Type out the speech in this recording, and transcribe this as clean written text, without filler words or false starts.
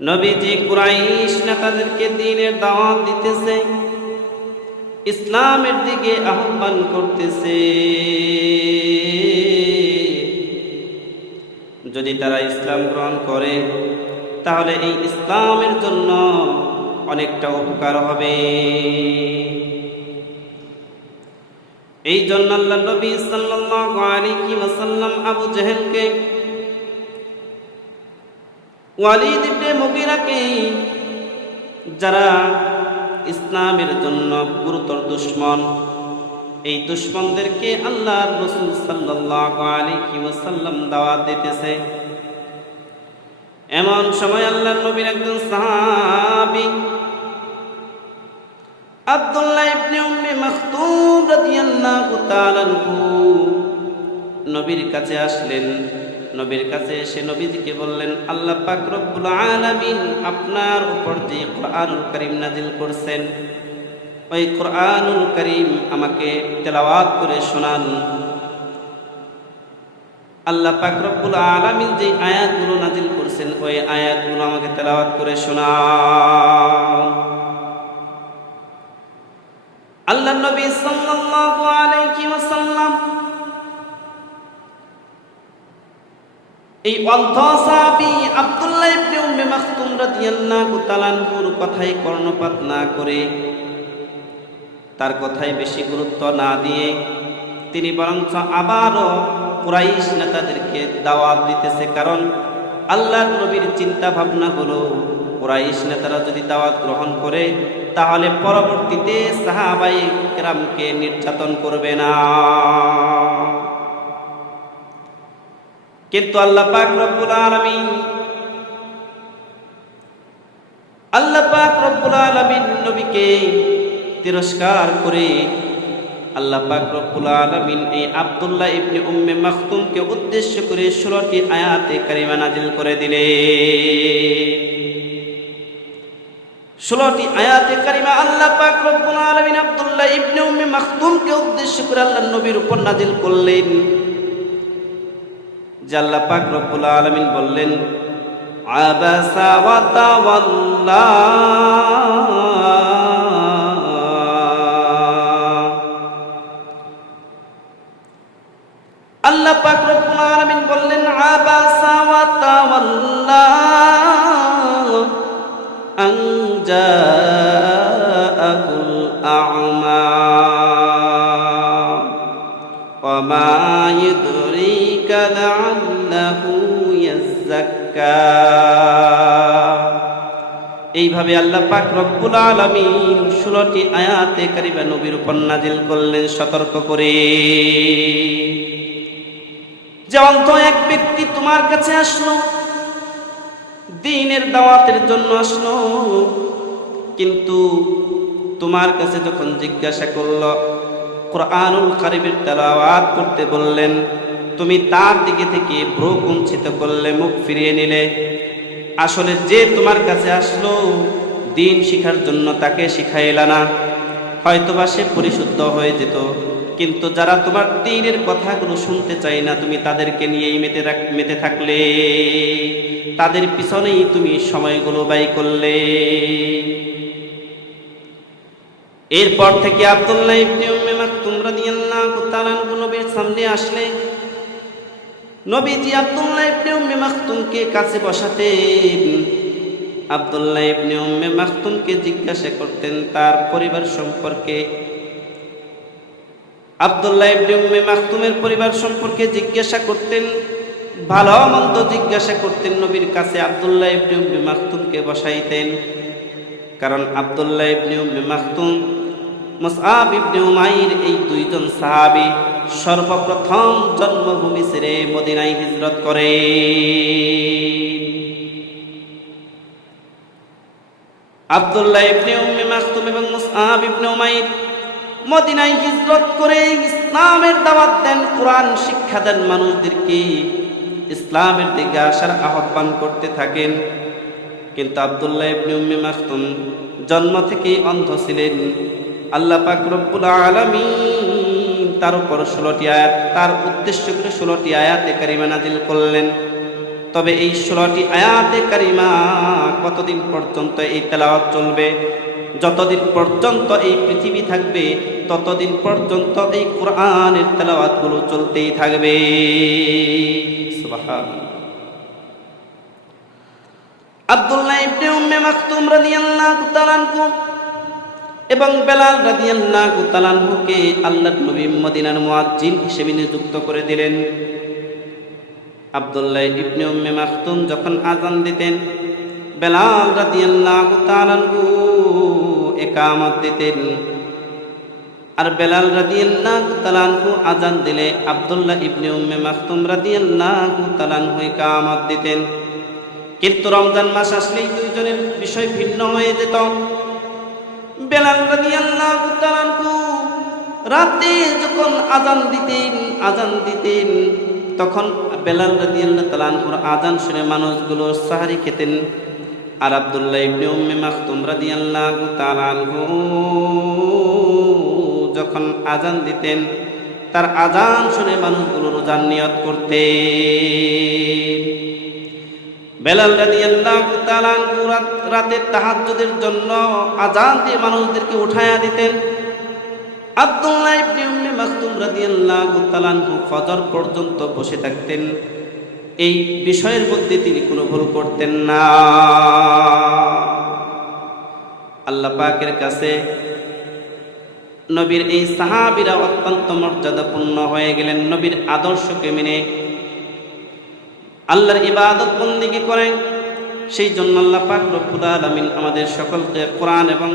নবীজি কুরাইশ নেতাদেরকে দ্বীনের দাওয়াত দিতেছে, ইসলামের দিকে আহ্বান করতেছে। যদি তারা ইসলাম গ্রহণ করে তাহলে এই ইসলামের জন্য অনেকটা উপকার হবে। এই জন্য আল্লাহর নবী সাল্লাল্লাহু আলাইহি ওয়াসাল্লাম আবু জেহেলকে, ওয়ালিদ ইবনে মুগীরাকে, যারা ইসলামের জন্য গুরুতর দুশমন, এই দুশমনদেরকে আল্লাহর রাসূল সাল্লাল্লাহু আলাইহি ওয়াসাল্লাম দাওয়াত দিতেছে। এমন সময় আল্লাহর নবীর একজন সাহাবী আব্দুল্লাহ ইবনে উম্মে মাকতুম রাদিয়াল্লাহু তাআলা আনহু নবীর কাছে আসলেন। নবীর কাছে এসে নবীজিকে বললেন, আল্লাহ পাক রব্বুল আলামিন আপনার উপর যে কোরআনুল কারীম নাজিল করছেন, ওই কোরআনুল কারীম আমাকে তেলাওয়াত করে শোনান। আল্লাহ পাক রব্বুল আলামিন যে আয়াতগুলো নাজিল করছেন ওই আয়াতগুলো আমাকে তেলাওয়াত করে শোনান। আল্লাহর নবী সাল্লাল্লাহু আলাইহি ওয়াসাল্লাম এই অন্ধ সাহাবী আব্দুল্লাহ ইবনে উম্মে মাকতুম রাদিয়াল্লাহু তাআলা আনহুর কথায় কর্ণপাত না করে, তার কথায় বেশি গুরুত্ব না দিয়ে তিনি বরঞ্চ আবারও কুরাইশ নেতাদেরকে দাওয়াত দিতেছে। কারণ আল্লাহর নবীর চিন্তা ভাবনা হলো, কুরাইশ নেতারা যদি দাওয়াত গ্রহণ করে তাহলে পরবর্তীতে সাহাবায়ে কেরামকে নির্যাতন করবে না। কিন্তু আল্লাহ পাক রব্বুল আলামিন নবীকে তিরস্কার করে আল্লাহ পাক রব্বুল আলামিন এই আব্দুল্লাহ ইবনে উম্মে মাকতুমকে উদ্দেশ্য করে 16টি আয়াতে কারিমা নাজিল করে দিলেন। 16টি আয়াতে কারিমা আল্লাহ পাক রব্বুল আলামিন আব্দুল্লাহ ইবনে উম্মে মাকতুমকে উদ্দেশ্য করে আল্লাহর নবীর উপর নাজিল করলেন। যে আল্লাহ পাক রব্বুল আলামিন বললেন, আবাসা ওয়া তাওয়াল্লা, আল্লাহ পাক রব্বুল আলামিন বললেন, আবাসা ওয়া তাওয়াল্লা আন জাআকুল আ'মা ওয়া মা ইউদরিকা লাআল্লাহু ইয়াযাক্কা। এইভাবে আল্লাহ পাক রব্বুল আলামিন 16টি আয়াতে কারিমা নবীর উপর নাজিল করলেন সতর্ক করে, যে অন্ত এক ব্যক্তি তোমার কাছে আসলো, দ্বীনের দাওয়াতের জন্য আসলো, কিন্তু তোমার কাছে যখন জিজ্ঞাসা করলো, কোরআনুল কারীমের তেলাওয়াত করতে বললেন, তুমি তার দিকে থেকে ভ্রু কুঞ্চিত করলে, মুখ ফিরিয়ে নিলে। আসলে যে তোমার কাছে আসলো দ্বীন শিখার জন্য তাকে শিখাইলা না, হয়তোবা সে পরিশুদ্ধ হয়ে যেত, কিন্তু যারা তোমার দ্বীনের কথাগুলো শুনতে চায় না, তুমি তাদেরকে নিয়েই মেতে থাকলে, তাদের পিছনেই তুমি সময়গুলো ব্যয় করলে। এরপর থেকে আব্দুল্লাহ ইবনে উম্মে মাকতুম রাদিয়াল্লাহু তাআলা আনহু নবীর সামনে আসলে নবীজি আব্দুল্লাহ ইবনে উম্মে মাকতুমকে কাছে বসাতেন। আব্দুল্লাহ ইবনে উম্মে মাকতুমকে জিজ্ঞাসা করতেন তার পরিবার সম্পর্কে। আব্দুল্লাহ ইবনে উম্মে মাকতুমের পরিবার সম্পর্কে জিজ্ঞাসা করতেন, ভালো মন্দ জিজ্ঞাসা করতেন। নবীর কাছে আব্দুল্লাহ ইবনে উম্মে মাকতুমকে বসাইতেন, কারণ আব্দুল্লাহ ইবনে উম্মে মাকতুম, মুসআব ইবনে উমাইর, এই দুইজন সাহাবী সর্বপ্রথম জন্মভূমি ছেড়ে মদিনায় হিজরত করে। আব্দুল্লাহ ইবনে উম্মে মাকতুম এবং মুসআব ইবনে উমাইর মদিনায় হিজরত করে ইসলামের দাওয়াত দেন, কোরআন শিক্ষা দেন, মানুষদেরকে ইসলামের দিকে আসার আহ্বান করতে থাকেন। কিন্তু আব্দুল্লাহ ইবনে উম্মে মাকতুম জন্ম থেকেই অন্ধ ছিলেন। আল্লাহ পাক রব্বুল আলামিন তার উপর 16টি আয়াত, তার উদ্দেশ্য করে 16টি আয়াতে কারিমা নাজিল করলেন। তবে এই 16টি আয়াতে কারিমা কতদিন পর্যন্ত এই তেলাওয়াত চলবে? যতদিন পর্যন্ত এই পৃথিবী থাকবে ততদিন পর্যন্ত এই কোরআনের তেলাওয়াতগুলো চলতেই থাকবে। সুবহানাল্লাহ। আব্দুল্লাহ ইবনে উম্মে মাকতুম রাদিয়াল্লাহু তাআলা আনহু এবং বেলাল রাদিয়াল্লাহু তাআলা আনহুকে আল্লাহর নবী মদিনার মুয়াজ্জিন হিসেবে নিযুক্ত করে দিলেন। আব্দুল্লাহ ইবনে উম্মে মাকতুম যখন আযান দিতেন, বেলাল রাদিয়াল্লাহু তাআলা আনহু ইকামত দিতেন। আর বেলাল রাদিয়াল্লাহু তাআলা আনহু আযান দিলে আব্দুল্লাহ ইবনে উম্মে মাকতুম রাদিয়াল্লাহু তাআলা আনহু ইকামত দিতেন। কিন্তু রমজান মাস আসলেই দুইজনের বিষয় ভিন্ন হয়ে যেত। বেলাল রাদিয়াল্লাহু তাআলা আনহু রাতে যখন আযান দিতেন তখন বেলাল রাদিয়াল্লাহু তাআলা আনহুর আযান শুনে মানুষগুলো সাহারি খেতেন। আর আব্দুল্লাহ ইবনে উম্মে মাকতুম রাদিয়াল্লাহু তাআলা আনহু যখন আযান দিতেন তার আযান শুনে মানুষগুলো রোজার নিয়ত করতেন। বেলাল রাদিয়াল্লাহু তাআলা আনহু রাতে তাহাজ্জুদের জন্য আযান দিয়ে মানুষদেরকে উঠায়া দিতেন। আব্দুল্লাহ ইবনে উম্মে মাকতুম রাদিয়াল্লাহু তাআলা আনহু ফজর পর্যন্ত বসে থাকতেন। এই বিষয়ের মধ্যে তিনি কোনো ভুল করতেন না। আল্লাহ পাকের কাছে নবীর এই সাহাবীরা অত্যন্ত মর্যাদাপূর্ণ হয়ে গেলেন। নবীর আদর্শকে মেনে আল্লাহর ইবাদত বন্দেগী করেন। সেই জন্য আল্লাহ পাক রব্বুল আলামিন আমাদের সকলকে কোরআন এবং